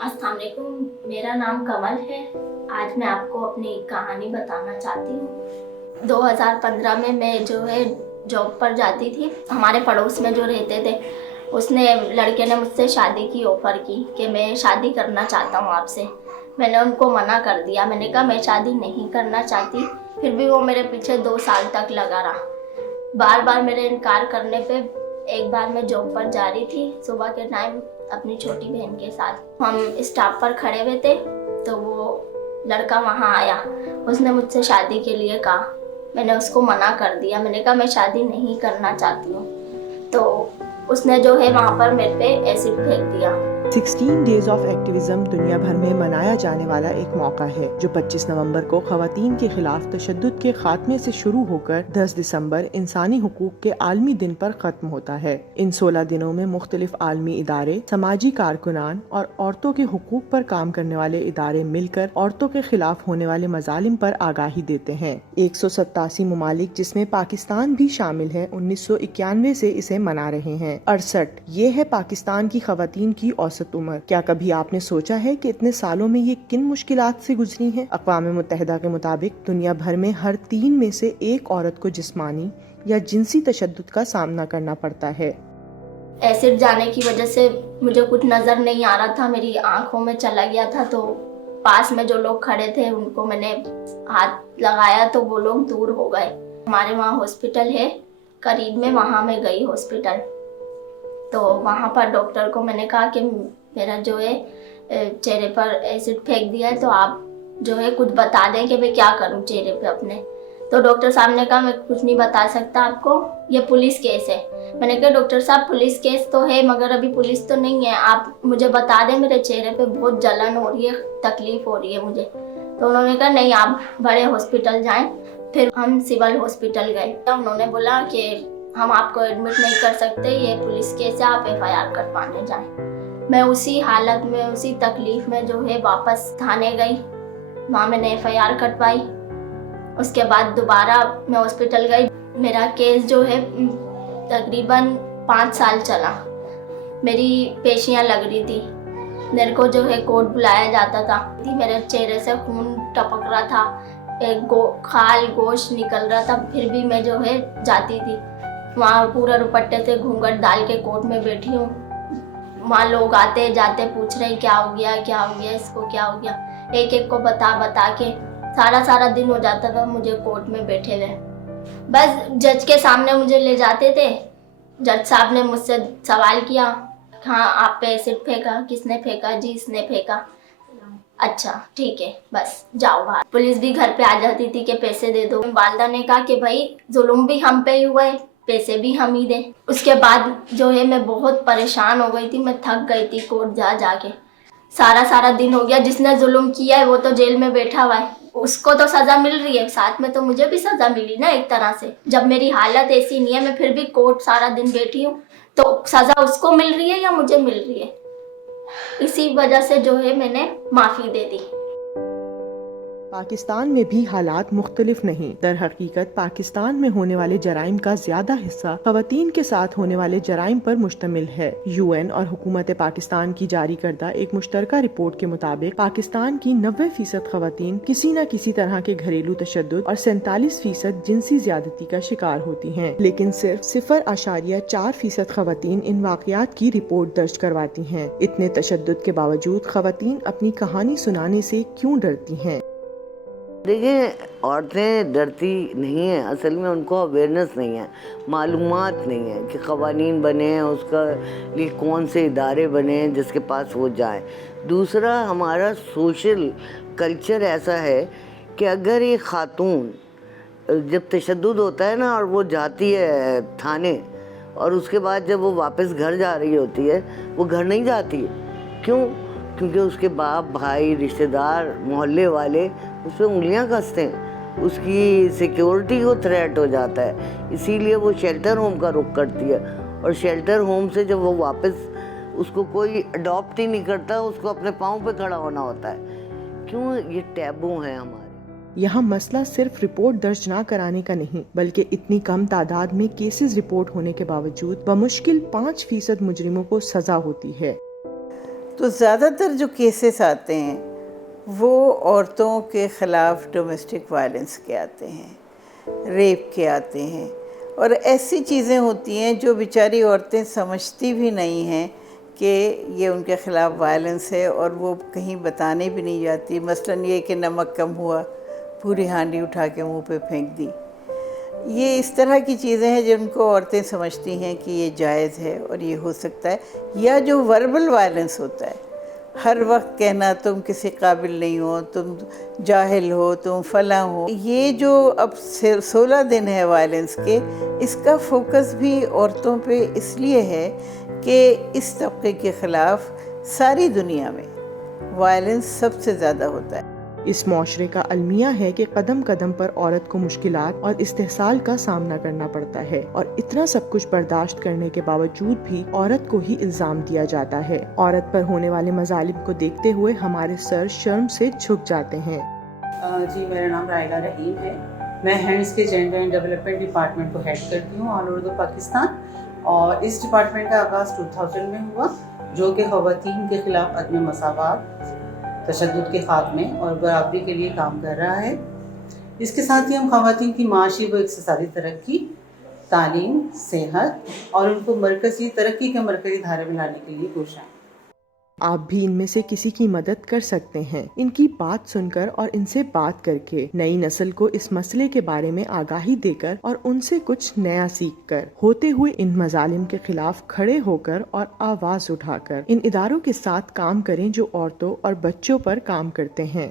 अस्सलाम वालेकुम, मेरा नाम कमल है। आज मैं आपको अपनी कहानी बताना चाहती हूँ। 2015 में मैं जो है जॉब पर जाती थी। हमारे पड़ोस में जो रहते थे लड़के ने मुझसे शादी की ऑफ़र की कि मैं शादी करना चाहता हूँ आपसे। मैंने उनको मना कर दिया। मैंने कहा मैं शादी नहीं करना चाहती। फिर भी वो मेरे पीछे 2 साल तक लगा रहा। बार बार मेरे इनकार करने पे एक बार मैं जॉब पर जा रही थी सुबह के टाइम अपनी छोटी बहन के साथ। हम स्टॉप पर खड़े हुए थे तो वो लड़का वहाँ आया। उसने मुझसे शादी के लिए कहा। मैंने उसको मना कर दिया। मैंने कहा मैं शादी नहीं करना चाहती हूँ। तो उसने जो है वहाँ पर मेरे पे एसिड फेंक दिया। 16 डेज ऑफ एक्टिविज्म दुनिया भर में मनाया जाने वाला एक मौका है जो 25 नवंबर को खवातीन के खिलाफ तशद्दुद के खात्मे से शुरू होकर 10 दिसंबर इंसानी हुकूक के आलमी दिन पर खत्म होता है। इन 16 दिनों में मुख्तलिफ आलमी इदारे, समाजी कारकुनान और औरतों के हुकूक पर काम करने वाले इदारे मिलकर औरतों के खिलाफ होने वाले मजालिम पर आगाही देते हैं। 187 मुमालिक जिसमें पाकिस्तान भी शामिल है 1991 से इसे मना रहे हैं। 68 ये है पाकिस्तान की खवातीन की औसत उम्र। क्या कभी आपने सोचा है कि इतने सालों में ये किन मुश्किलात से गुजरी हैं? अक़वाम मुत्तहिदा के मुताबिक दुनिया भर में हर 3 में से 1 औरत को जिस्मानी या जिनसी तशद्दुद का सामना करना पड़ता है। एसिड जाने की वजह से मुझे कुछ नज़र नहीं आ रहा था, मेरी आंखों में चला गया था। तो पास में जो लोग खड़े थे उनको मैंने हाथ लगाया तो वो लोग दूर हो गए। हमारे वहाँ हॉस्पिटल है करीब में, वहाँ मैं गई हॉस्पिटल। तो वहाँ पर डॉक्टर को मैंने कहा कि मेरा जो है चेहरे पर एसिड फेंक दिया है, तो आप जो है कुछ बता दें कि मैं क्या करूँ चेहरे पे अपने। तो डॉक्टर साहब ने कहा मैं कुछ नहीं बता सकता आपको, ये पुलिस केस है। मैंने कहा डॉक्टर साहब पुलिस केस तो है मगर अभी पुलिस तो नहीं है, आप मुझे बता दें मेरे चेहरे पे बहुत जलन हो रही है, तकलीफ हो रही है मुझे। तो उन्होंने कहा नहीं आप बड़े हॉस्पिटल जाएं। फिर हम सिविल हॉस्पिटल गए। उन्होंने बोला कि हम आपको एडमिट नहीं कर सकते, ये पुलिस केस है, आप FIR कटवाने जाएं। मैं उसी हालत में उसी तकलीफ में जो है वापस थाने गई। वहाँ मैंने FIR कटवाई। उसके बाद दोबारा मैं हॉस्पिटल गई। मेरा केस जो है तकरीबन 5 साल चला। मेरी पेशियाँ लग रही थी, मेरे को जो है कोर्ट बुलाया जाता था। मेरे चेहरे से खून टपक रहा था, खाल गोश्त निकल रहा था, फिर भी मैं जो है जाती थी। वहाँ पूरा दुपट्टे से घूंघट डाल के कोर्ट में बैठी हूँ। वहाँ लोग आते जाते पूछ रहे क्या हो गया इसको, क्या हो गया। एक एक को बता के सारा दिन हो जाता था मुझे कोर्ट में बैठे हुए। बस जज के सामने मुझे ले जाते थे। जज साहब ने मुझसे सवाल किया, हाँ आप पे एसिड फेंका, किसने फेंका? जी इसने फेंका। अच्छा ठीक है बस जाओ बाहर। पुलिस भी घर पे आ जाती थी कि पैसे दे दो। वालदा ने कहा कि भाई जुल्म भी हम पे ही हुआ है, पैसे भी हम ही दें। उसके बाद जो है मैं बहुत परेशान हो गई थी, मैं थक गई थी कोर्ट जाके। सारा दिन हो गया। जिसने जुल्म किया है वो तो जेल में बैठा हुआ है, उसको तो सज़ा मिल रही है, साथ में तो मुझे भी सज़ा मिली ना एक तरह से। जब मेरी हालत ऐसी नहीं है, मैं फिर भी कोर्ट सारा दिन बैठी हूँ, तो सज़ा उसको मिल रही है या मुझे मिल रही है? इसी वजह से जो है मैंने माफ़ी दे दी। पाकिस्तान में भी हालात मुख्तलिफ नहीं। दर हकीकत पाकिस्तान में होने वाले जराइम का ज्यादा हिस्सा खवातीन के साथ होने वाले जराइम पर मुश्तमिल है। UN और हुकूमत पाकिस्तान की जारी करदा एक मुश्तरका रिपोर्ट के मुताबिक पाकिस्तान की 90% खवातीन किसी न किसी तरह के घरेलू तशद्दुद और 47% जिनसी ज्यादती का शिकार होती हैं। लेकिन सिर्फ 0.4% खवातीन इन वाकयात की रिपोर्ट दर्ज करवाती हैं। इतने तशद्दुद के बावजूद खवातीन अपनी कहानी सुनाने से क्यों डरती हैं? देखिए, औरतें डरती नहीं हैं, असल में उनको अवेयरनेस नहीं है, मालूमात नहीं है कि क़वानीन बने हैं, उसका लिए कौन से इदारे बने हैं जिसके पास वो जाएं। दूसरा, हमारा सोशल कल्चर ऐसा है कि अगर एक ख़ातून जब तशद्दुद होता है ना और वो जाती है थाने और उसके बाद जब वो वापस घर जा रही होती है, वो घर नहीं जाती है। क्यों? क्योंकि उसके बाप, भाई, रिश्तेदार, मोहल्ले वाले उस पर उंगलियाँ कसते हैं, उसकी सिक्योरिटी को थ्रेट हो जाता है। इसीलिए वो शेल्टर होम का रुख करती है और शेल्टर होम से जब वो वापस, उसको कोई अडॉप्ट ही नहीं करता, उसको अपने पाँव पे खड़ा होना होता है। क्यों? ये टैबू है हमारे। यहाँ मसला सिर्फ रिपोर्ट दर्ज न कराने का नहीं, बल्कि इतनी कम तादाद में केसेस रिपोर्ट होने के बावजूद बमुश्किल 5% मुजरिमों को सजा होती है। تو زیادہ تر جو کیسز آتے ہیں وہ عورتوں کے خلاف ڈومیسٹک وائلنس کے آتے ہیں، ریپ کے آتے ہیں، اور ایسی چیزیں ہوتی ہیں جو بیچاری عورتیں سمجھتی بھی نہیں ہیں کہ یہ ان کے خلاف وائلنس ہے، اور وہ کہیں بتانے بھی نہیں جاتی. مثلاً یہ کہ نمک کم ہوا، پوری ہانڈی اٹھا کے منہ پہ پھینک دی. یہ اس طرح کی چیزیں ہیں جن کو عورتیں سمجھتی ہیں کہ یہ جائز ہے اور یہ ہو سکتا ہے. یا جو وربل وائلنس ہوتا ہے، ہر وقت کہنا تم کسی قابل نہیں ہو، تم جاہل ہو، تم فلاں ہو. یہ جو اب 16 دن ہے وائلنس کے، اس کا فوکس بھی عورتوں پہ اس لیے ہے کہ اس طبقے کے خلاف ساری دنیا میں وائلنس سب سے زیادہ ہوتا ہے. اس معاشرے کا المیہ ہے کہ قدم قدم پر عورت کو مشکلات اور استحصال کا سامنا کرنا پڑتا ہے، اور اتنا سب کچھ برداشت کرنے کے باوجود بھی عورت کو ہی الزام دیا جاتا ہے. عورت پر ہونے والے مظالم کو دیکھتے ہوئے ہمارے سر شرم سے جھک جاتے ہیں. جی، میرا نام رائلہ رحیم ہے. میں ہینڈس کے جینڈر اینڈ ڈیولپمنٹ ڈپارٹمنٹ کو ہیڈ کرتی ہوں آل اوور پاکستان، اور اس ڈپارٹمنٹ کا آغاز 2000 میں ہوا، جو کہ خواتین کے خلاف عدم مساوات، تشدد کے خاتمے اور برابری کے لیے کام کر رہا ہے. اس کے ساتھ ہی ہم خواتین کی معاشی و اقتصادی ترقی، تعلیم، صحت اور ان کو ترقی کے مرکزی دھارے میں لانے کے لیے کوشاں ہیں. آپ بھی ان میں سے کسی کی مدد کر سکتے ہیں. ان کی بات سن کر اور ان سے بات کر کے نئی نسل کو اس مسئلے کے بارے میں آگاہی دے کر اور ان سے کچھ نیا سیکھ کر، ہوتے ہوئے ان مظالم کے خلاف کھڑے ہو کر اور آواز اٹھا کر ان اداروں کے ساتھ کام کریں جو عورتوں اور بچوں پر کام کرتے ہیں.